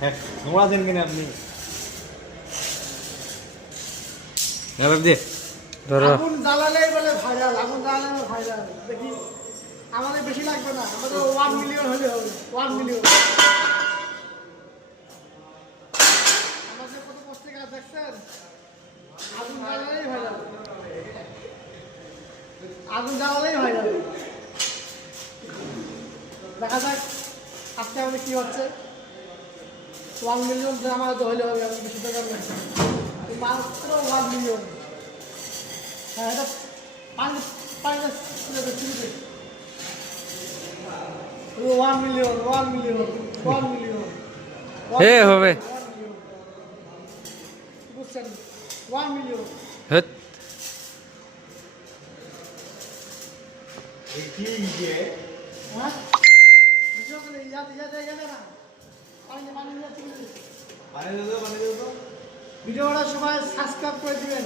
হ্যাঁ নোংরা দেন কিনা আপনি দিয়ে ধরো আগুন জ্বালালেই বলে ভাইরাল, আগুন জ্বালালে ভাইরাল। দেখি আমাদের বেশি লাগবে না, আমাদের 1 মিলিয়ন হলে হবে। 1 মিলিয়ন আমাদের কত কষ্ট কাজ দেখছেন। আগুন জ্বালালেই ভাইরাল, আগুন জ্বালালেই ভাইরাল। দেখা যাক আজকে আমাদের কি হচ্ছে। 1 মিলিয়ন আমাদের হলে হবে, আমি বেশি টাকা নেই, মাত্র 1 মিলিয়ন। হ্যাঁ এটা পানি পানি 1 মিলিয়ন 1 মিলিয়ন 1 মিলিয়ন এ হবে বুঝছেন 1 মিলিয়ন। হ্যাঁ হ্যাঁ ভিডিওটা সবাই সাবস্ক্রাইব করে দিবেন।